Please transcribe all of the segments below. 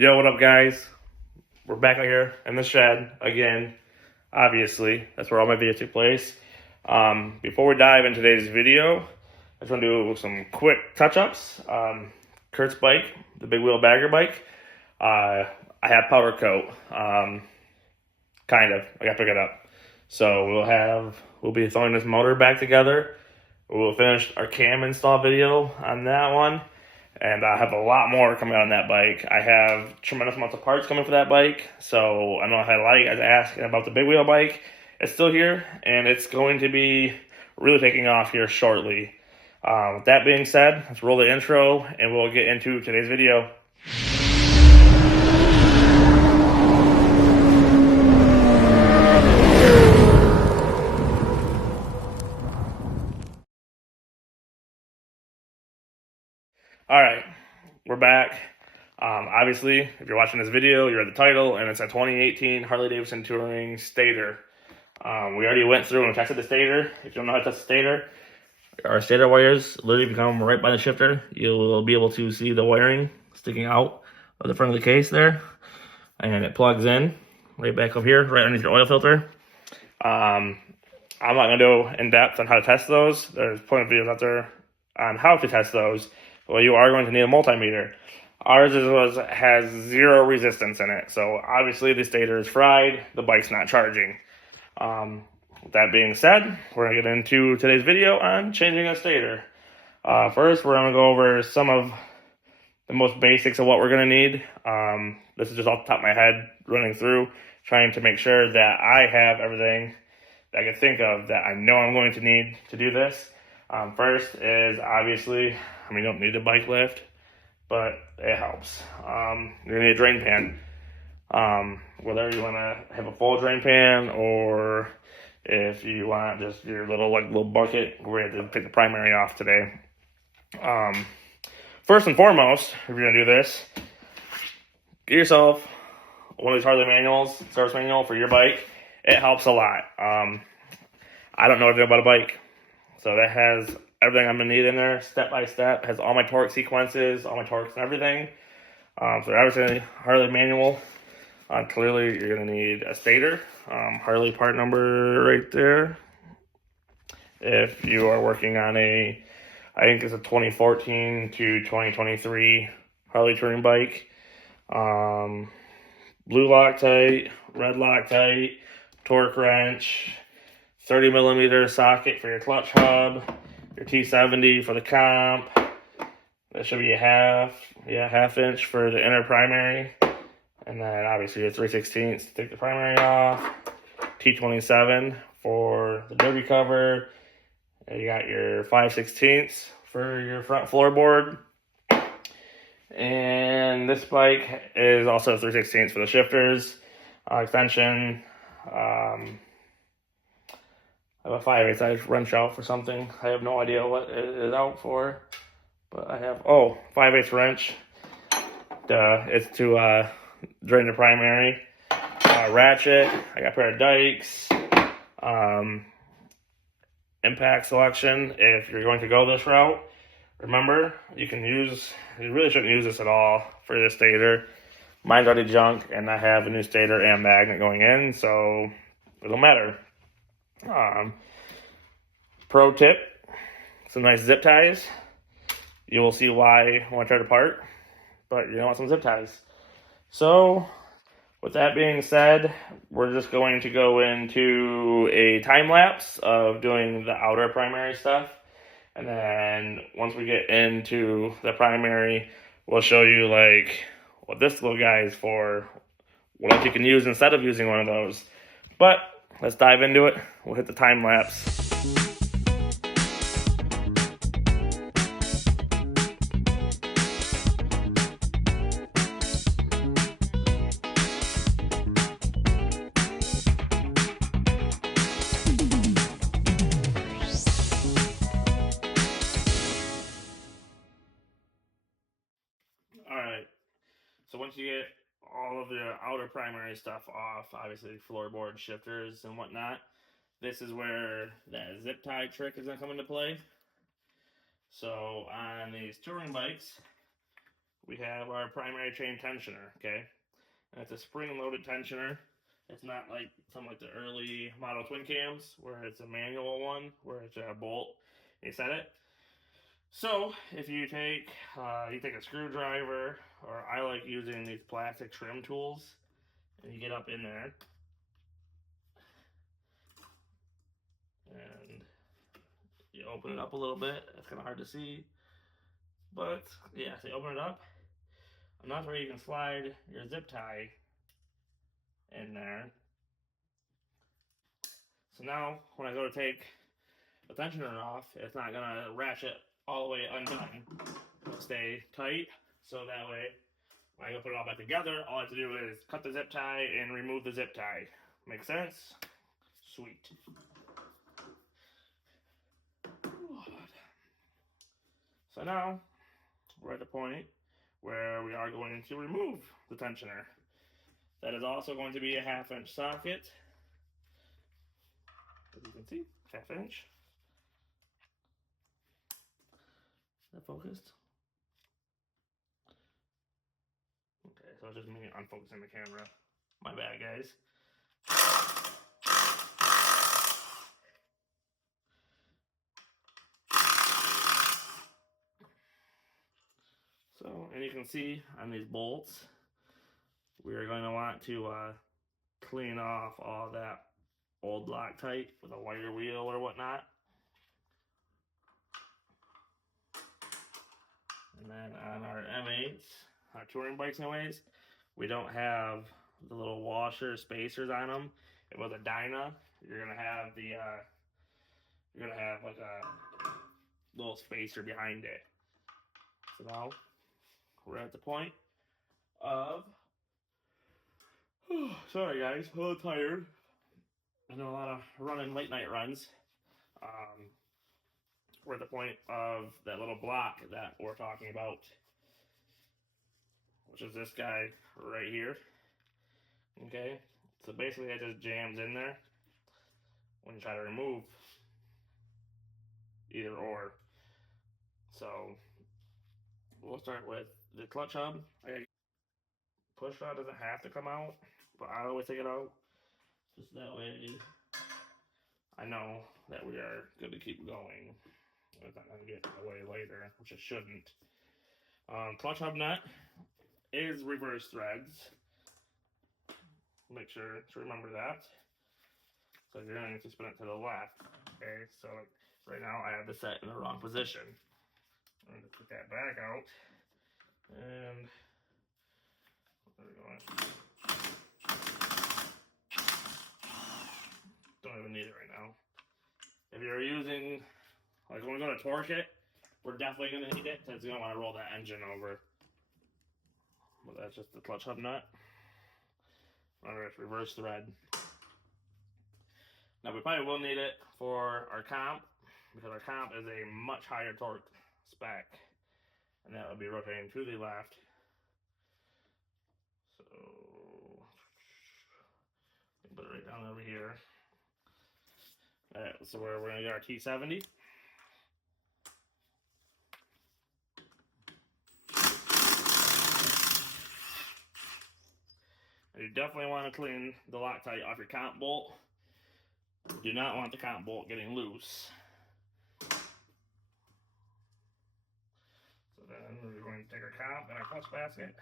Yo, what up, guys? We're back out here in the shed again. Obviously, that's where all my videos take place. Before we dive into today's video, I just want to do some quick touch-ups. Kurt's bike, the big wheel bagger bike, I have powder coat. Kind of. I gotta pick it up. So we'll be throwing this motor back together. We'll finish our cam install video on that one. And I have a lot more coming out on that bike. I have tremendous amounts of parts coming for that bike. So I know I was asking about the big wheel bike. It's still here, and it's going to be really taking off here shortly. With that being said, let's roll the intro, and we'll get into today's video. All right, we're back. Obviously, if you're watching this video, you read the title, and it's a 2018 Harley Davidson Touring Stator. We already went through and tested the Stator. If you don't know how to test the Stator, our Stator wires literally come right by the shifter. You'll be able to see the wiring sticking out of the front of the case there, and it plugs in right back up here, right underneath your oil filter. I'm not going to go in depth on how to test those. There's plenty of videos out there on how to test those. Well, you are going to need a multimeter. Ours has zero resistance in it, so obviously the Stator is fried. The bike's not charging. With that being said, we're going to get into today's video on changing a Stator. First, we're going to go over some of the most basics of what we're going to need. This is just off the top of my head, running through, trying to make sure that I have everything that I can think of that I know I'm going to need to do this. First is obviously, you don't need a bike lift, but it helps. You're gonna need a drain pan. Whether you want to have a full drain pan or if you want just your little bucket, we're going to pick the primary off today. First and foremost, if you're gonna do this, get yourself one of these Harley manuals, service manual for your bike. It helps a lot. I don't know anything about a bike, so that has everything I'm going to need in there, step by step. Has all my torque sequences, all my torques and everything. So obviously, Harley manual. Clearly, you're going to need a Stator. Harley part number right there. If you are working on I think it's a 2014 to 2023 Harley touring bike. Blue Loctite, red Loctite, torque wrench, 30 millimeter socket for your clutch hub, your T70 for the comp. That should be a half inch for the inner primary. And then obviously your 3/16 to take the primary off. T27 for the derby cover. And you got your 5/16 for your front floorboard. And this bike is also 3/16 for the shifters. Extension. I have a 5/8 wrench out for something. I have no idea what it is out for. But I have, 5/8 wrench. It's to drain the primary. Ratchet. I got a pair of dikes. Impact selection. If you're going to go this route, remember, you really shouldn't use this at all for the Stator. Mine's already junk, and I have a new Stator and magnet going in, so it don't matter. Pro tip, some nice zip ties. You will see why when I try to part, but you don't want some zip ties. So, with that being said, we're just going to go into a time lapse of doing the outer primary stuff. And then once we get into the primary, we'll show you what this little guy is for, what else you can use instead of using one of those. But let's dive into it. We'll hit the time lapse. Alright, so once you get all of the outer primary stuff off, obviously floorboard, shifters, and whatnot, this is where that zip tie trick is going to come into play. So on these touring bikes, we have our primary chain tensioner, okay? And it's a spring-loaded tensioner. It's not like some like the early model twin cams where it's a manual one, where it's a bolt, you set it. So if you take a screwdriver, or I like using these plastic trim tools, and you get up in there, and you open it up a little bit. It's kind of hard to see, but yeah, so you open it up enough where you can slide your zip tie in there. So now when I go to take the tensioner off, it's not gonna ratchet all the way undone. It'll stay tight, so that way when I go put it all back together, all I have to do is cut the zip tie and remove the zip tie. Make sense? Sweet. So now we're at the point where we are going to remove the tensioner. That is also going to be a 1/2 inch socket. As you can see, 1/2 inch. Is that focused? Okay, so it's just me unfocusing the camera. My bad, guys. So, and you can see on these bolts, we are going to want to clean off all that old Loctite with a wire wheel or whatnot. And then on our M8s, our touring bikes anyways, we don't have the little washer spacers on them. If it was a Dyna, you're gonna have the like a little spacer behind it. So now we're at the point of, sorry guys, a little tired. I know a lot of running late night runs. We're at the point of that little block that we're talking about, which is this guy right here. Okay, so basically it just jams in there when you try to remove either or. So we'll start with the clutch hub. Push rod doesn't have to come out, but I always take it out just that way I know that we are good to keep going. It's not going to get away later, which it shouldn't. Clutch hub nut is reverse threads. Make sure to remember that. So you're going to spin it to the left. Okay, so right now I have this set in the wrong position. I'm going to put that back out. And there we go. Don't even need it right now. If you're using, like when we go to torque it, we're definitely going to need it because you're going to want to roll that engine over. But that's just the clutch hub nut. Remember, it's reverse thread. Now we probably will need it for our comp, because our comp is a much higher torque spec, and that would be rotating to the left. So put it right down over here. Alright, so we're gonna get our T70. And you definitely want to clean the Loctite off your comp bolt. You do not want the comp bolt getting loose. So then we're going to take our comp and our clutch basket,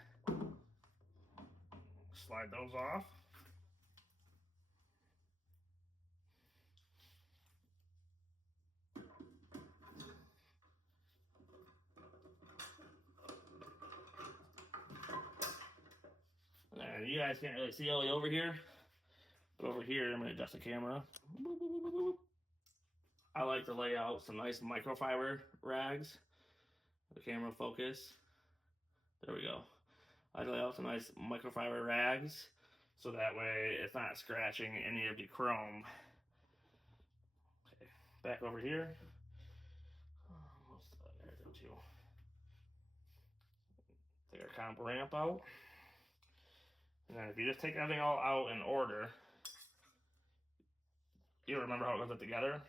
slide those off. And you guys can't really see all the way over here, but over here I'm going to adjust the camera. I like to lay out some nice microfiber rags. The camera focus. There we go. I lay out some nice microfiber rags so that way it's not scratching any of the chrome. Okay, back over here. Take our comp ramp out. And then if you just take everything all out in order, you'll remember how it goes together.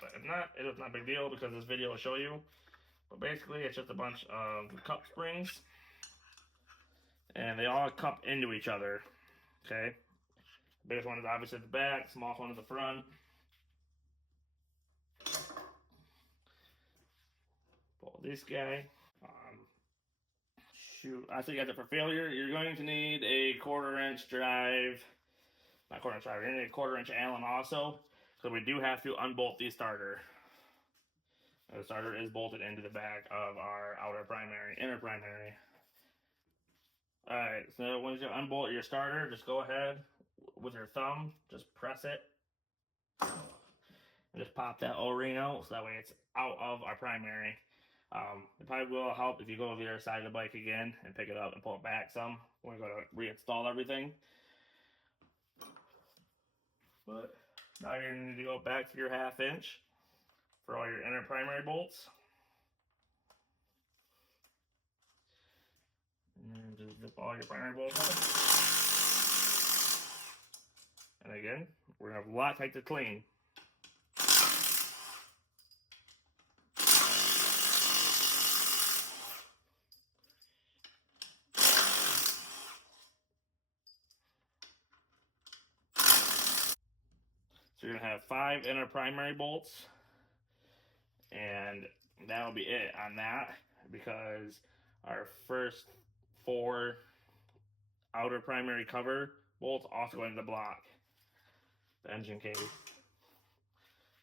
But if not, it's not a big deal because this video will show you. But basically, it's just a bunch of cup springs and they all cup into each other. Okay, the biggest one is obviously at the back, smallest one is the front. Pull this guy. Shoot, I think you got it for failure. You're going to need a 1/4-inch drive. Not 1/4-inch drive, you're going to need a 1/4-inch Allen also. So we do have to unbolt the starter. The starter is bolted into the back of our inner primary. Alright, so once you unbolt your starter, just go ahead with your thumb, just press it. And just pop that O-ring out so that way it's out of our primary. It probably will help if you go to the other side of the bike again and pick it up and pull it back some. We're going to reinstall everything. But now you're going to need to go back to your 1/2 inch for all your inner primary bolts. And just zip all your primary bolts up. And again, we're going to have Loctite to clean. So you're going to have 5 inner primary bolts, and that'll be it on that, because our first 4 outer primary cover bolts also go into the block, the engine case.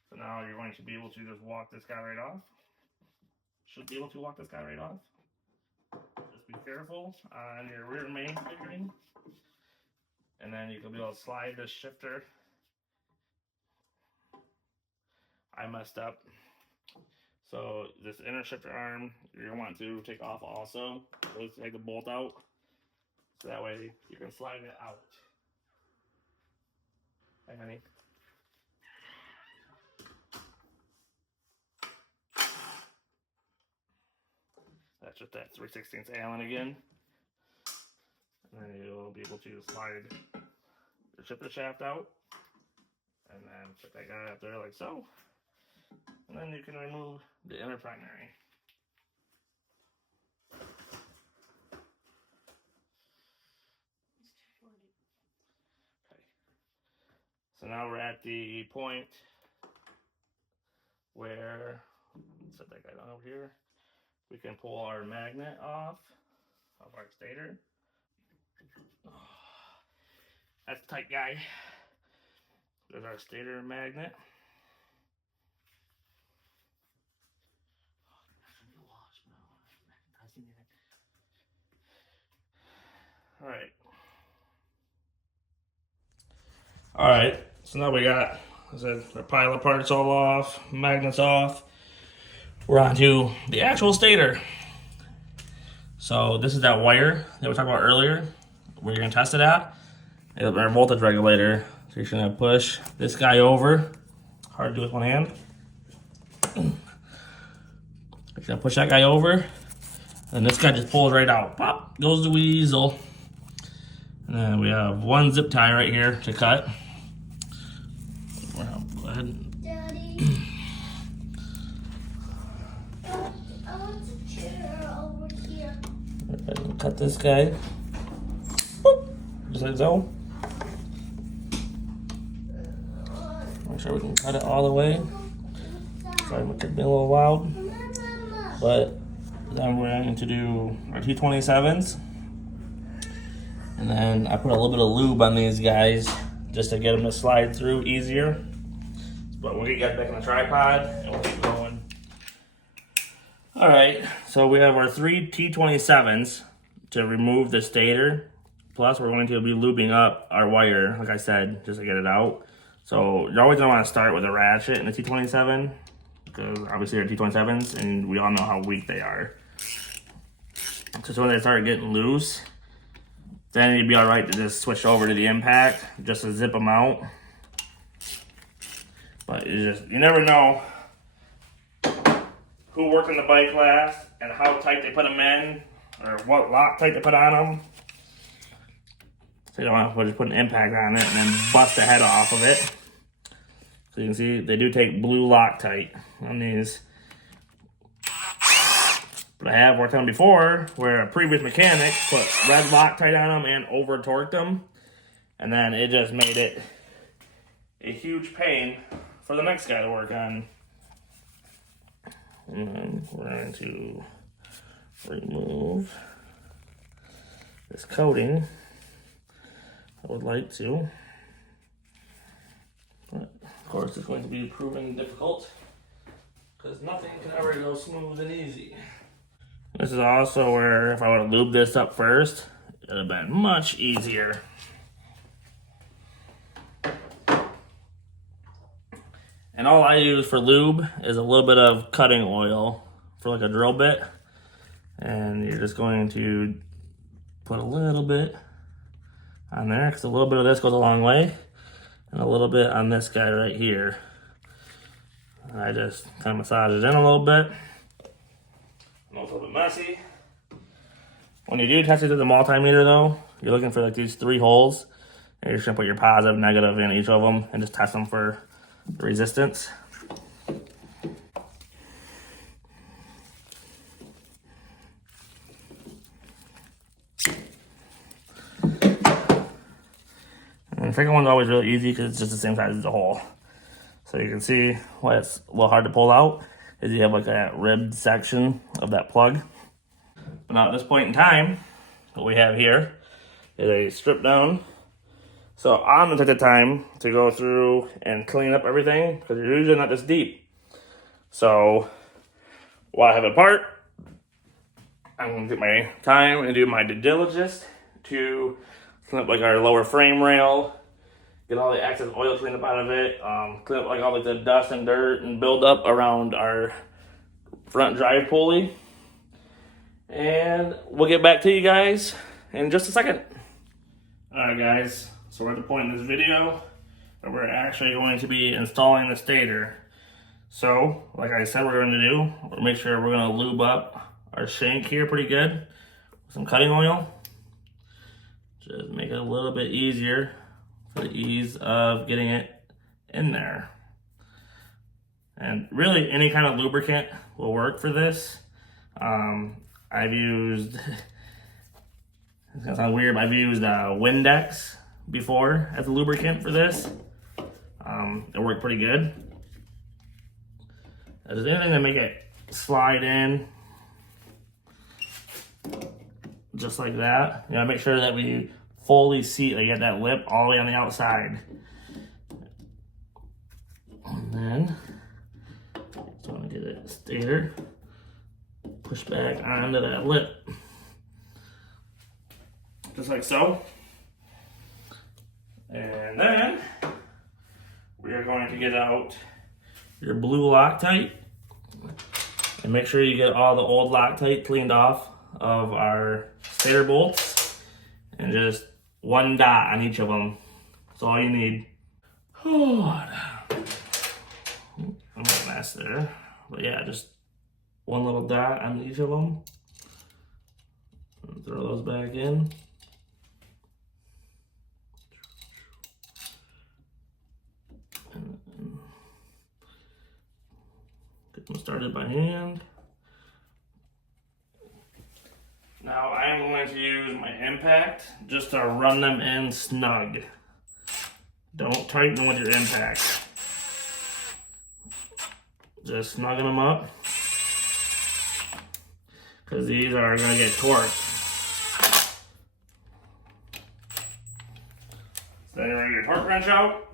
So now you're going to be able to just walk this guy right off. Should be able to walk this guy right off. Just be careful on your rear main figuring, and then you can be able to slide this shifter. I messed up. So this inner shifter arm, you're going to want to take off also. So let's take the bolt out. So that way you can slide it out. Hey, honey. That's just that 3/16 Allen again. And then you'll be able to slide the shifter shaft out. And then put that guy up there like so. And then you can remove the inner primary. Okay. So now we're at the point where, let's set that guy down over here. We can pull our magnet off of our stator. Oh, that's a tight guy. There's our stator magnet. Alright, so now we got, as I said, our pilot parts all off, magnets off. We're on to the actual stator. So this is that wire that we talked about earlier, where you're going to test it at. It's our voltage regulator. So you're going to push this guy over. Hard to do with one hand. You're going to push that guy over. And this guy just pulls right out. Pop, goes the weasel. And then we have one zip tie right here to cut. Well, go ahead. Daddy. I want a chair over here. Go ahead and cut this guy. Boop. Just like so. Make sure we can cut it all the way. Sorry, it could be a little loud. But then we're going to do our T27s. And then I put a little bit of lube on these guys just to get them to slide through easier. But we'll get you guys back on the tripod and we'll keep going. Alright, so we have our 3 T27s to remove the stator. Plus we're going to be lubing up our wire, like I said, just to get it out. So you're always going to want to start with a ratchet in the T27, because obviously they're T27s and we all know how weak they are. So when they start getting loose, then you'd be alright to just switch over to the impact, just to zip them out. But you never know who worked on the bike last and how tight they put them in, or what Loctite they put on them. So you don't want to just put an impact on it and then bust the head off of it. So you can see they do take blue Loctite on these. But I have worked on them before where a previous mechanic put red Loctite on them and over torqued them. And then it just made it a huge pain for the next guy to work on. And then we're going to remove this coating. I would like to. But of course it's going to be proven difficult because nothing can ever go smooth and easy. This is also where if I would have lubed this up first, it would have been much easier. And all I use for lube is a little bit of cutting oil for like a drill bit. And you're just going to put a little bit on there because a little bit of this goes a long way. And a little bit on this guy right here. I just kind of massage it in a little bit. I know it's a little bit messy. When you do test it with the multimeter though, you're looking for like these 3 holes. And you're just gonna put your positive, negative in each of them and just test them for the resistance. And the second one's always really easy because it's just the same size as the hole. So you can see why it's a little hard to pull out is you have like that ribbed section of that plug. But now at this point in time, what we have here is a strip down. So I'm gonna take the time to go through and clean up everything because you're usually not this deep. So while I have it apart, I'm gonna take my time and do my due diligence to clean up like our lower frame rail, get all the excess oil cleaned up out of it, clean up like all like the dust and dirt and build up around our front drive pulley. And we'll get back to you guys in just a second. Alright guys, so we're at the point in this video that we're actually going to be installing the stator. So, like I said we're going to do, we'll make sure we're going to lube up our shank here pretty good with some cutting oil. Just make it a little bit easier for the ease of getting it in there. And really any kind of lubricant will work for this. I've used, it's gonna sound weird, but I've used Windex before as a lubricant for this. It worked pretty good. If there's anything to make it slide in, just like that. You gotta make sure that we fully seat, like you get that lip all the way on the outside. And then, just wanna get it stator, push back onto that lip. Just like so. And then, we are going to get out your blue Loctite. And make sure you get all the old Loctite cleaned off of our stator bolts. And just 1 dot on each of them. That's all you need. I'm a mess there. But yeah, just 1 little dot on each of them. And throw those back in. And get them started by hand. Now I am going to use my impact just to run them in snug. Don't tighten with your impact. Just snugging them up. Because these are going to get torqued. So then you're going to get your torque wrench out.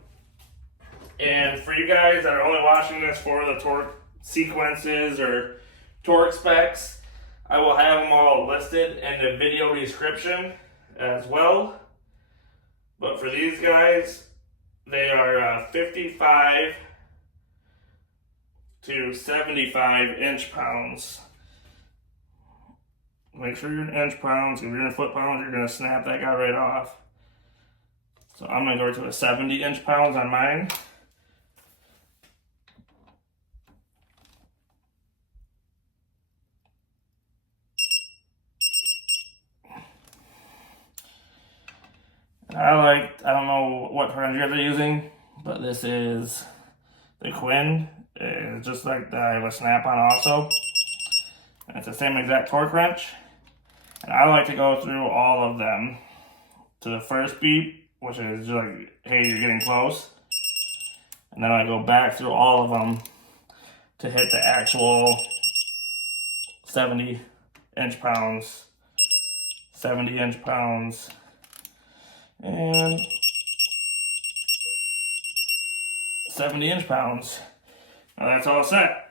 And for you guys that are only watching this for the torque sequences or torque specs, I will have them all listed in the video description as well. But for these guys, they are 55 to 75 inch-pounds. Make sure you're in inch-pounds. If you're in foot-pounds, you're going to snap that guy right off. So I'm going to go to a 70 inch-pounds on mine. I don't know what friends you guys are using, but this is the Quinn. It's just like I have a snap-on also. It's the same exact torque wrench. And I like to go through all of them to the first beep, which is just like, hey, you're getting close. And then I go back through all of them to hit the actual 70 inch-pounds, 70 inch-pounds, and 70 inch-pounds. Now that's all set.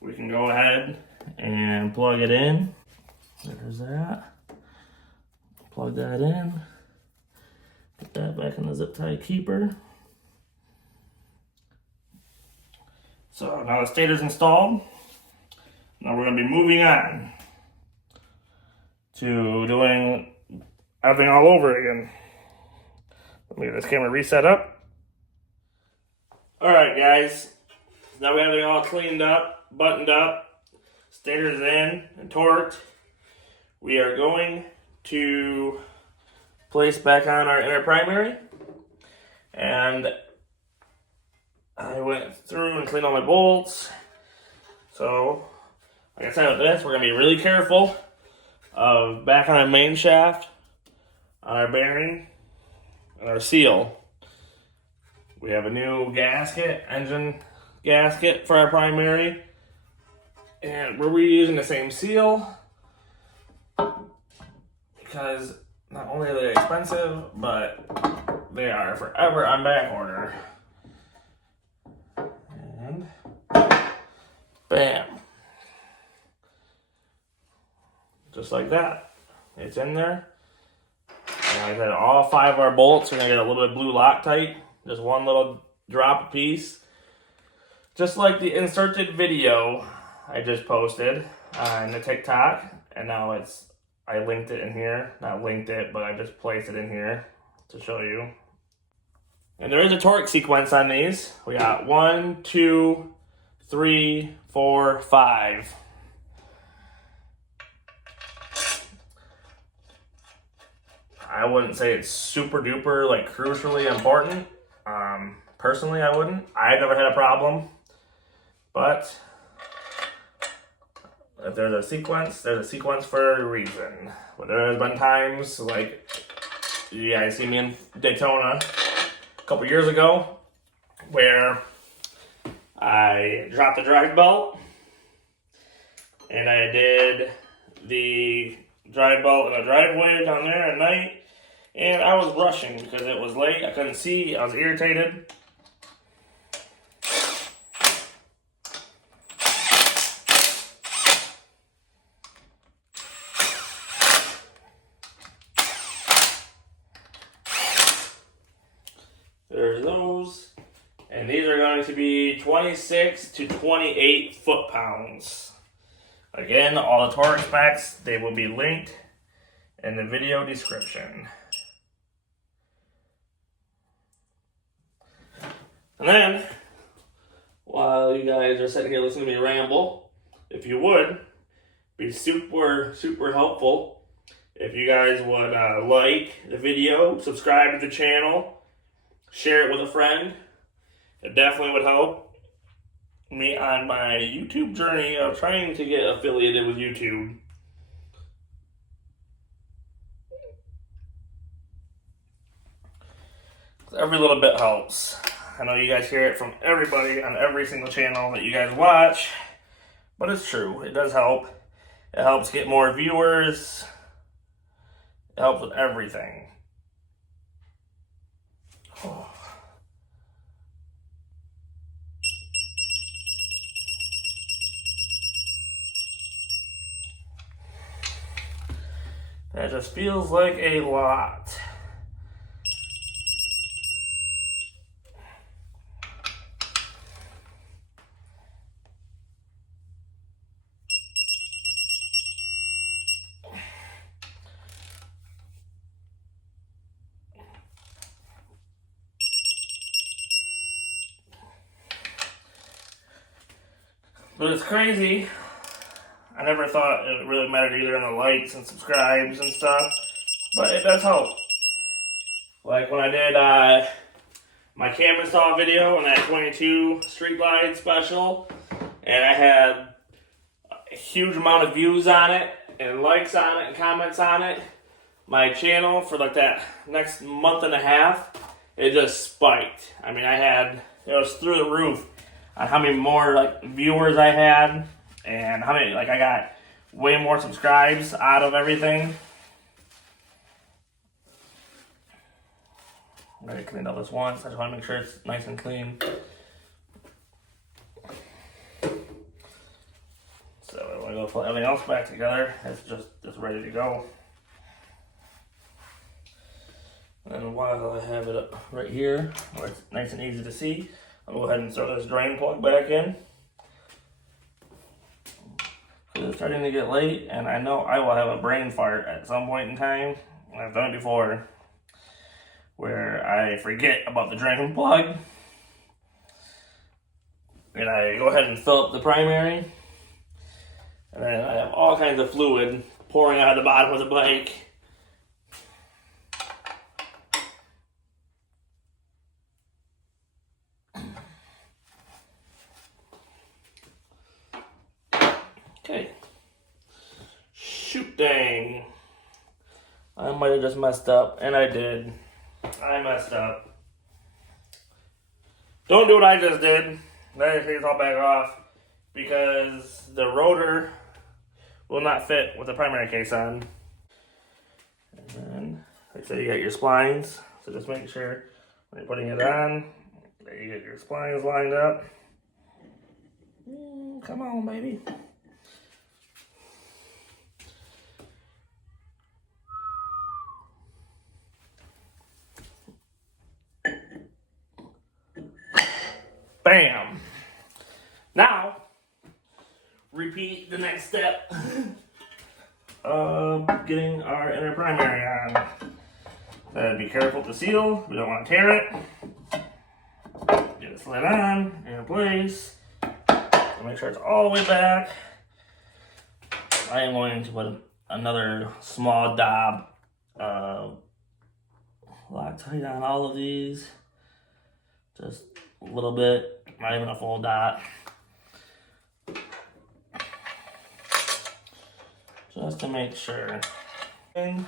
We can go ahead and plug it in. There's that. Plug that in. Put that back in the zip tie keeper. So now the stator's installed. Now we're going to be moving on to doing everything all over again. Let me get this camera reset up. Alright guys, now we have it all cleaned up, buttoned up, stator's in and torqued. We are going to place back on our inner primary, and I went through and cleaned all my bolts. So, like I said with this, we're going to be really careful of back on our main shaft, on our bearing, and our seal. We have a new gasket, engine gasket for our primary, and we're reusing the same seal because not only are they expensive, but they are forever on back order. And bam. Just like that. It's in there. And like I said, all 5 of our bolts are going to get a little bit of blue Loctite. Just one little drop apiece. Just like the inserted video I just posted on the TikTok. And now I linked it in here. Not linked it, but I just placed it in here to show you. And there is a torque sequence on these. We got 1, 2, 3, 4, 5. I wouldn't say it's super duper, like, crucially important. Personally, I wouldn't. I've never had a problem. But if there's a sequence for a reason. But there has been times, like, you guys see me in Daytona a couple years ago, where I dropped the drive belt, and I did the drive belt in the driveway down there at night, and I was rushing because it was late. I couldn't see. I was irritated. There's those. And these are going to be 26 to 28 foot-pounds. Again, all the torque specs, they will be linked in the video description. And then, while you guys are sitting here listening to me ramble, if you would, be super, super helpful if you guys would like the video, subscribe to the channel, share it with a friend. It definitely would help me on my YouTube journey of trying to get affiliated with YouTube. Every little bit helps. I know you guys hear it from everybody on every single channel that you guys watch, but it's true. It does help. It helps get more viewers. It helps with everything. Oh. That just feels like a lot. But it's crazy. I never thought it really mattered either on the likes and subscribes and stuff, but it does help. Like when I did my cam install video and that 22 street glide special, and I had a huge amount of views on it, and likes on it, and comments on it. My channel for like that next month and a half, it just spiked. I mean, it was through the roof on how many more like viewers I had, and how many, like I got way more subscribes out of everything. I'm gonna clean up this once. I just want to make sure it's nice and clean. So I'm gonna go put everything else back together. It's just ready to go. And while I have it up right here, where it's nice and easy to see, I'll go ahead and throw this drain plug back in. It's starting to get late, and I know I will have a brain fart at some point in time. I've done it before, where I forget about the drain plug, and I go ahead and fill up the primary, and then I have all kinds of fluid pouring out of the bottom of the bike. Okay. Shoot dang. I might have just messed up, and I did. I messed up. Don't do what I just did. Let it all back off, because the rotor will not fit with the primary case on. And then, like I said, you got your splines, so just make sure when you're putting it on that you get your splines lined up. Come on, baby. Bam! Now, repeat the next step of getting our inner primary on. Then be careful to seal, we don't want to tear it. Get it slid on, in place. Make sure it's all the way back. I am going to put another small dab of Loctite on all of these. Just a little bit, not even a full dot. Just to make sure. And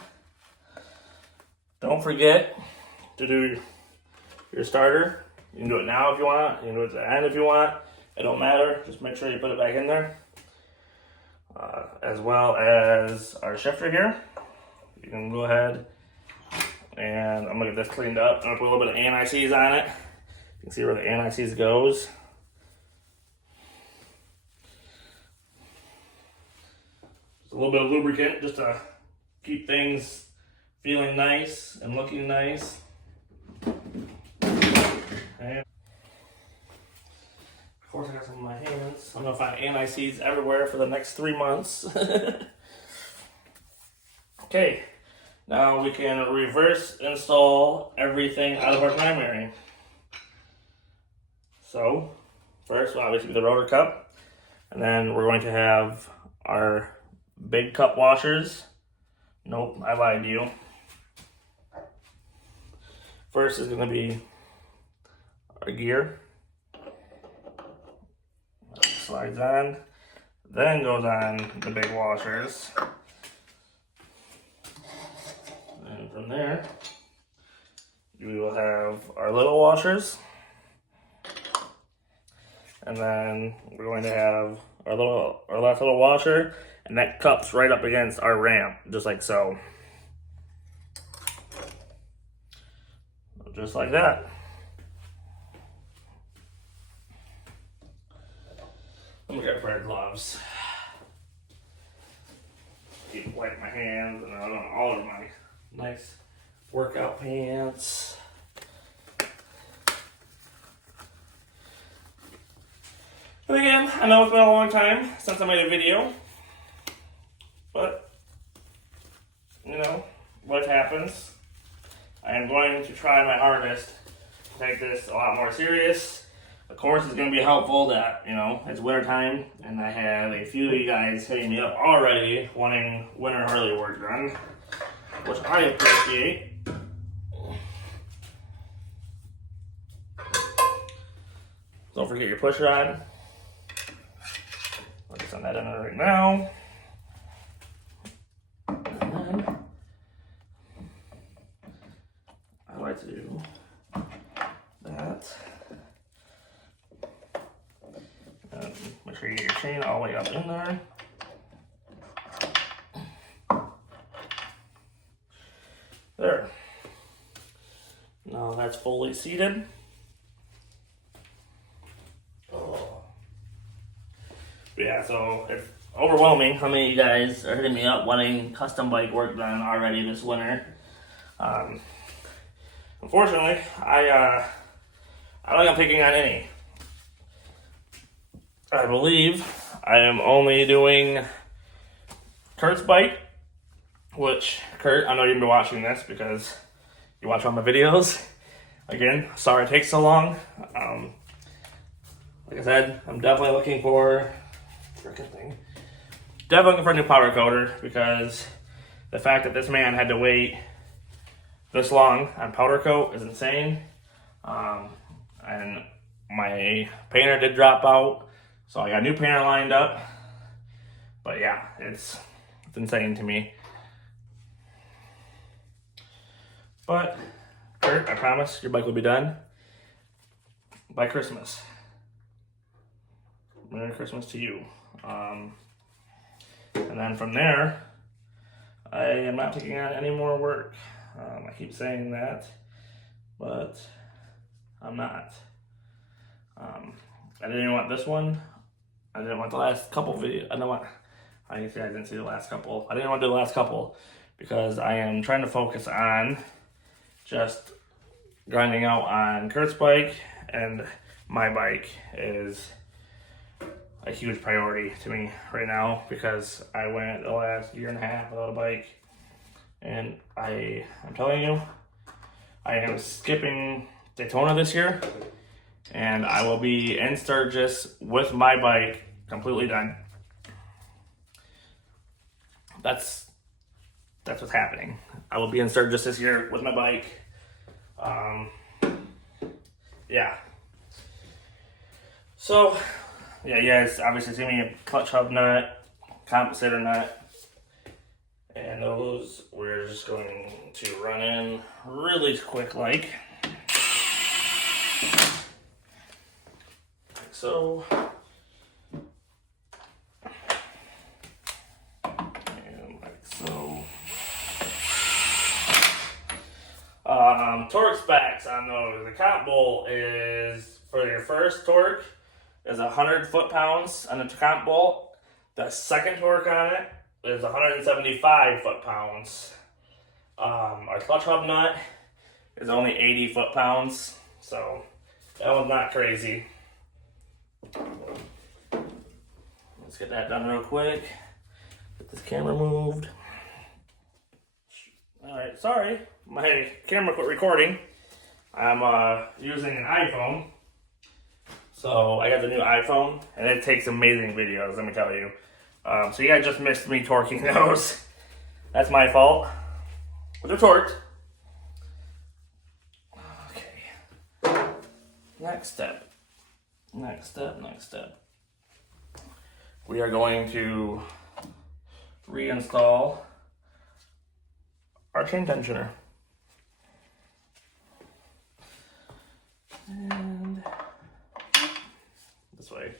don't forget to do your starter. You can do it now if you want. You can do it at the end if you want. It don't matter. Just make sure you put it back in there. As well as our shifter here. You can go ahead and I'm going to get this cleaned up. I'm going to put a little bit of anti-seize on it. You can see where the anti-seize goes. Just a little bit of lubricant just to keep things feeling nice and looking nice. And of course I got some in my hands. I'm going to find anti-seize everywhere for the next 3 months. Okay, now we can reverse install everything out of our primary. So, first we'll obviously the rotor cup, and then we're going to have our big cup washers. Nope, I lied to you. First is going to be our gear. Slides on, then goes on the big washers. And from there, we will have our little washers. And then we're going to have our last little washer, and that cups right up against our ramp, just like so. Just like that. I'm gonna get a pair of gloves. Keep wiping my hands and all of my nice workout pants. And again, I know it's been a long time since I made a video, but you know, what happens. I am going to try my hardest to take this a lot more serious. Of course, it's going to be helpful that, you know, it's winter time, and I have a few of you guys hitting me up already wanting winter Harley work done, which I appreciate. Don't forget your push rod. send that in right now. And then I like to do that. And make sure you get your chain all the way up in there. There. Now that's fully seated. Oh. Yeah, so it's overwhelming how many of you guys are hitting me up wanting custom bike work done already this winter. Unfortunately, I don't think I'm picking on any. I believe I am only doing Kurt's bike, which, Kurt, I know you've been watching this because you watch all my videos. Again, sorry it takes so long. Like I said, I'm definitely looking for a new powder coater because the fact that this man had to wait this long on powder coat is insane. And my painter did drop out, so I got a new painter lined up. But yeah, it's insane to me. But Kurt, I promise your bike will be done by Christmas. Merry Christmas to you. And then from there, I am not taking on any more work. I keep saying that, but I'm not. I didn't want this one. I didn't want the last couple videos. I didn't see the last couple. I didn't want to do the last couple because I am trying to focus on just grinding out on Kurt's bike, and my bike is a huge priority to me right now because I went the last year and a half without a bike, and I'm telling you, I am skipping Daytona this year, and I will be in Sturgis with my bike completely done. That's what's happening. I will be in Sturgis this year with my bike. Yeah. So, yeah, you guys obviously see me a clutch hub nut, compensator nut, and those we're just going to run in really quick like so. Torque specs on those. The comp bolt is, for your first torque, is 100 foot-pounds on the comp bolt. The second torque on it is 175 foot-pounds. Our clutch hub nut is only 80 foot-pounds, so that one's not crazy. Let's get that done real quick. Get this camera moved. Alright, sorry, my camera quit recording. I'm using an iPhone. So I got the new iPhone, and it takes amazing videos, let me tell you. So you guys just missed me torquing those. That's my fault. But they're torqued. Okay. Next step. We are going to reinstall our chain tensioner. And this way.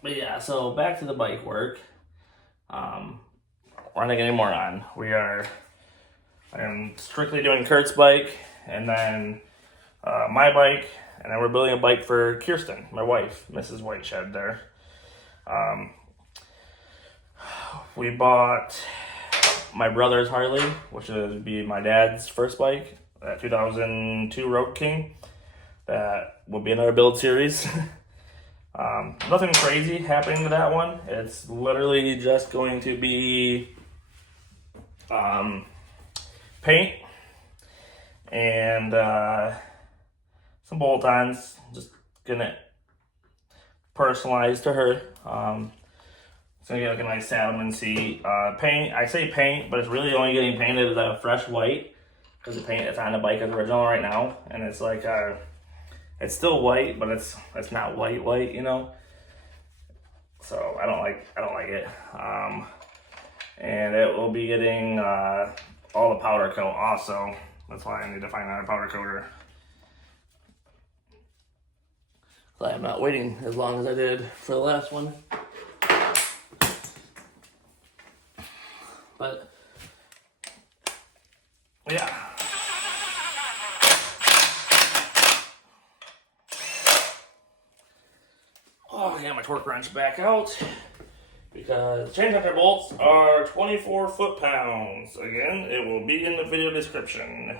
But yeah, so back to the bike work. We're not getting more on. I am strictly doing Kurt's bike, and then my bike, and then we're building a bike for Kirsten, my wife, Mrs. Whiteshed there. We bought my brother's Harley, which would be my dad's first bike, that 2002 Road King. That will be another build series. Nothing crazy happening to that one. It's literally just going to be paint and some bolt-ons. Just gonna personalize to her. It's gonna get like a nice saddleman seat. Paint, I say paint, but it's really only getting painted as a fresh white because the paint that's on the bike is original right now, and it's like it's still white, but it's not white, you know. So I don't like it. And it will be getting all the powder coat also. That's why I need to find another powder coater. I'm not waiting as long as I did for the last one. But yeah. Oh, I got my torque wrench back out because chain tensioner bolts are 24 foot-pounds. Again, it will be in the video description.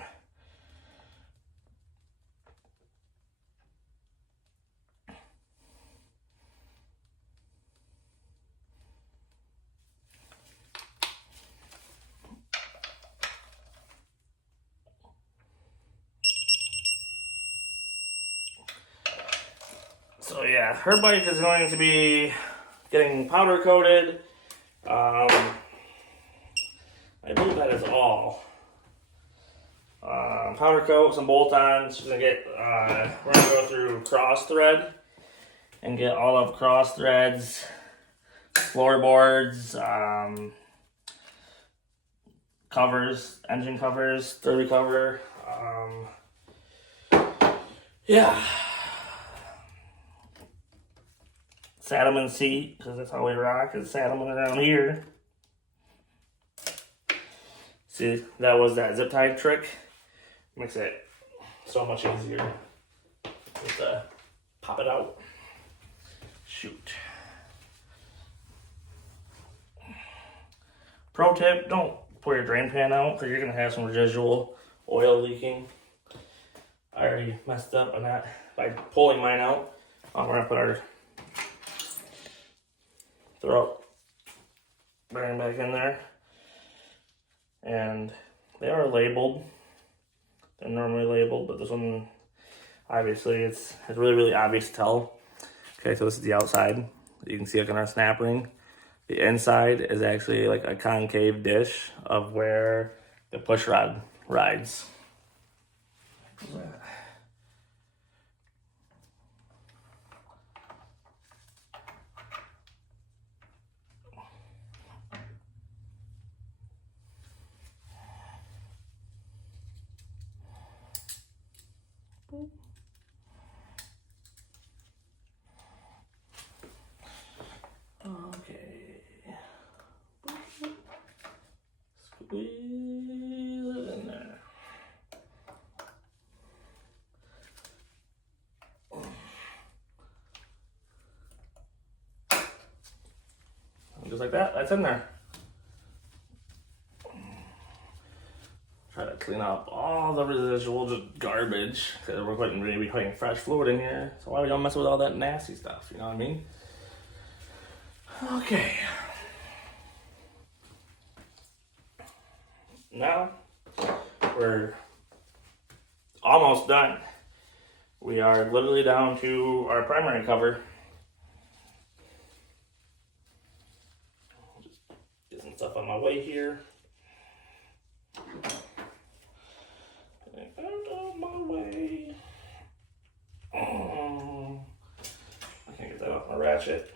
So yeah, her bike is going to be getting powder coated. I believe that is all. Powder coat, some bolt-ons. She's gonna get. We're gonna go through cross thread and get all of cross threads, floorboards, covers, engine covers, derby cover. Yeah. Saddleman seat, because that's how we rock, is saddleman around here. See, that was that zip tie trick. Makes it so much easier. Just pop it out. Shoot. Pro tip, don't pour your drain pan out, because you're going to have some residual oil leaking. I already messed up on that by pulling mine out. We're going to put our throat bearing back in there, and they are labeled. They're normally labeled, but this one, obviously, it's really obvious to tell. Okay, so this is the outside. You can see like on our snap ring. The inside is actually like a concave dish of where the push rod rides. Okay. Squeeze it in there. Just like that, that's in there. Try to clean up all the residual just garbage, because we're going to be putting fresh fluid in here. So why we don't mess with all that nasty stuff, you know what I mean? Okay. Now, we're almost done. We are literally down to our primary cover. Just get some stuff on my way here. Out of my way. Oh, I can't get that off my ratchet.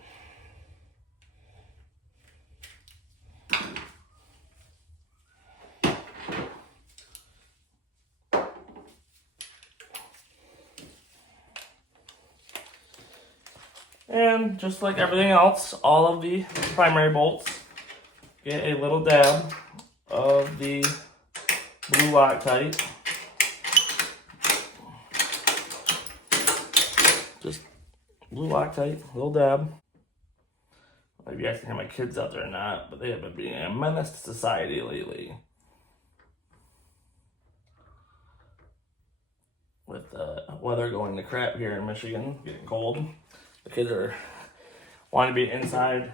And just like everything else, all of the primary bolts get a little dab of the blue Loctite. Just blue Loctite, little dab. Maybe I can hear my kids out there or not, but they have been being a menace to society lately. With the weather going to crap here in Michigan, getting cold. The kids are want to be inside.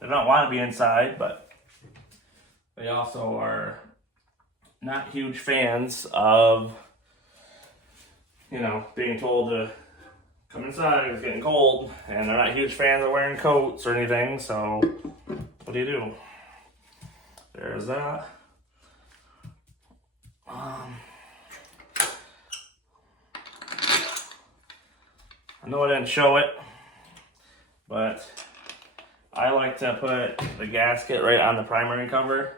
They don't want to be inside, but they also are not huge fans of, you know, being told to come inside. It's getting cold, and they're not huge fans of wearing coats or anything. So, what do? There's that. I know I didn't show it, but I like to put the gasket right on the primary cover,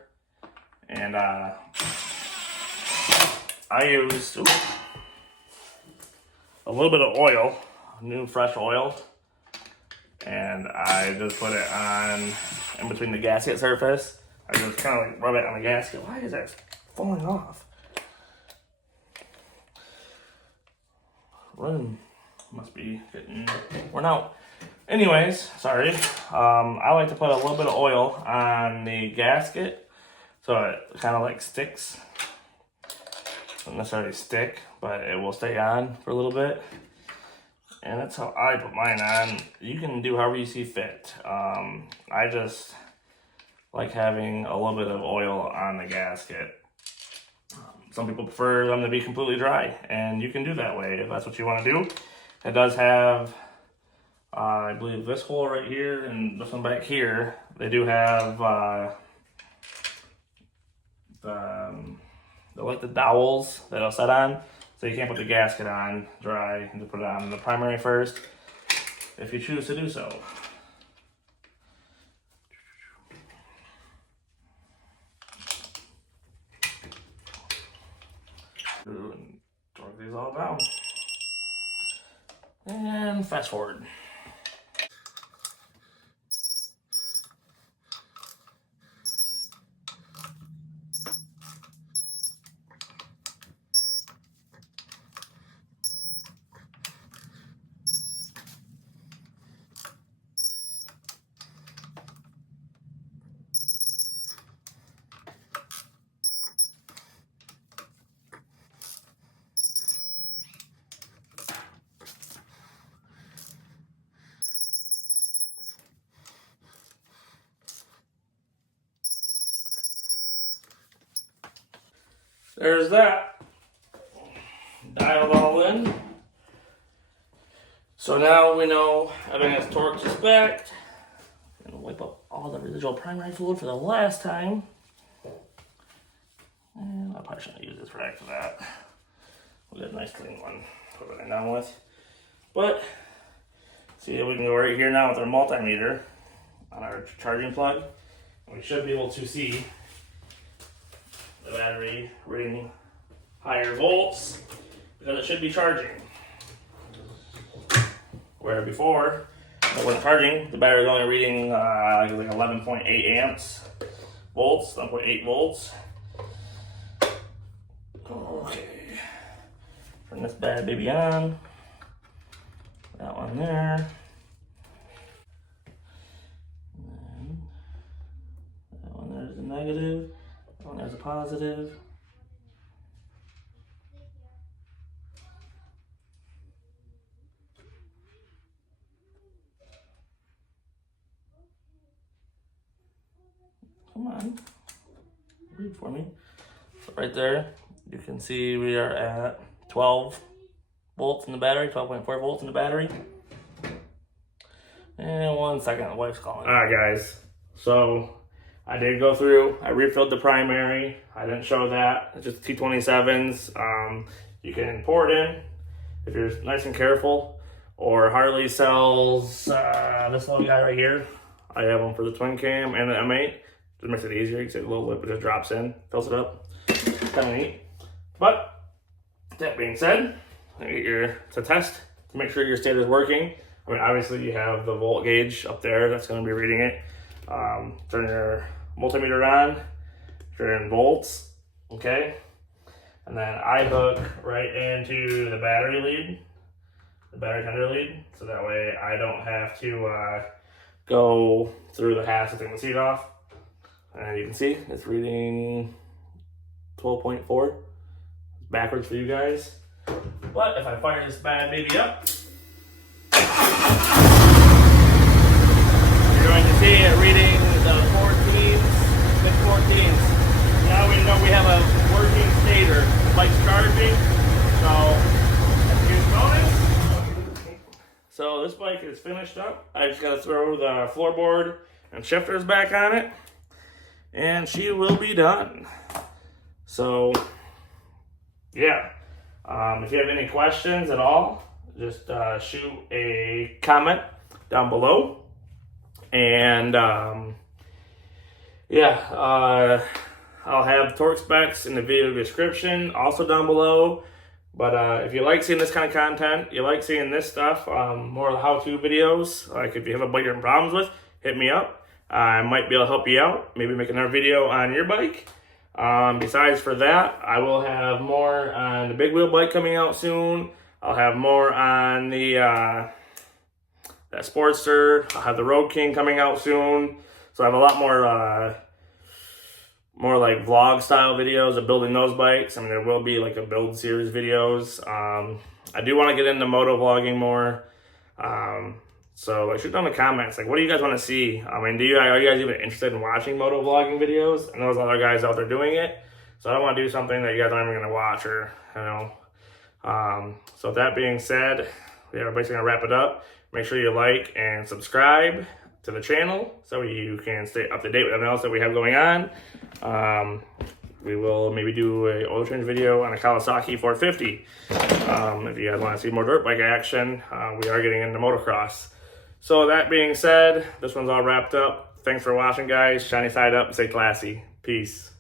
and I use a little bit of oil, new fresh oil, and I just put it on in between the gasket surface. I just kind of like rub it on the gasket. Why is that falling off? Rim must be getting worn out. Anyways, sorry. I like to put a little bit of oil on the gasket so it kind of like sticks. Doesn't necessarily stick, but it will stay on for a little bit. And that's how I put mine on. You can do however you see fit. I just like having a little bit of oil on the gasket. Some people prefer them to be completely dry, and you can do that way if that's what you want to do. It does have, I believe, this hole right here and this one back here. They do have like the dowels that I'll set on, so you can't put the gasket on dry and just put it on the primary first if you choose to do so. And torque these all down. And fast forward. There's that. Dialed all in. So now we know everything is torqued to spec. I'm gonna wipe up all the residual primary fluid for the last time. And I probably shouldn't use this rack for that. We'll get a nice clean one. Put everything down with. But see, we can go right here now with our multimeter on our charging plug. We should be able to see the battery reading higher volts because it should be charging. Where before, when it wasn't charging, the battery was only reading like 11.8 amps volts, 1.8 volts. Okay, turn this bad baby on. That one there. And then that one there's a negative. That one there's a positive. Come on, read for me. So right there, you can see we are at 12 volts in the battery, 12.4 volts in the battery. And 1 second, the wife's calling. All right, guys. So I did go through. I refilled the primary. I didn't show that. It's just T27s. You can pour it in if you're nice and careful. Or Harley sells this little guy right here. I have one for the twin cam and the M8. Just makes it easier. You can see the little lip, it just drops in, fills it up. Kind of neat. But that being said, to test to make sure your stator is working. I mean, obviously you have the volt gauge up there that's going to be reading it. Turn your multimeter on, you're in volts, okay? And then I hook right into the battery lead, the battery tender lead, so that way I don't have to go through the hassle taking the seat off. And you can see it's reading 12.4. Backwards for you guys. But if I fire this bad baby up, you're going to see it reading the 14s, 614s. Now we know we have a working stator. The bike's charging, so that's a good bonus. So this bike is finished up. I just got to throw the floorboard and shifters back on it, and she will be done. So yeah, if you have any questions at all, just shoot a comment down below. And yeah, I'll have torque specs in the video description, also down below. But if you like seeing this kind of content, you like seeing this stuff, more how-to videos, like if you have a bike you're having problems with, hit me up. I might be able to help you out, maybe make another video on your bike. Besides for that, I will have more on the big wheel bike coming out soon. I'll have more on the that Sportster. I'll have the Road King coming out soon. So I have a lot more like vlog style videos of building those bikes. I mean, there will be like a build series videos. I do want to get into moto vlogging more. So like, shoot down in the comments, like, what do you guys want to see? I mean, are you guys even interested in watching moto vlogging videos? I know there's other guys out there doing it, so I don't want to do something that you guys aren't even going to watch, or, you know. So with that being said, yeah, we're basically going to wrap it up. Make sure you like and subscribe to the channel so you can stay up to date with everything else that we have going on. We will maybe do a oil change video on a Kawasaki 450. If you guys want to see more dirt bike action, we are getting into motocross. So that being said, this one's all wrapped up. Thanks for watching, guys. Shiny side up, stay classy. Peace.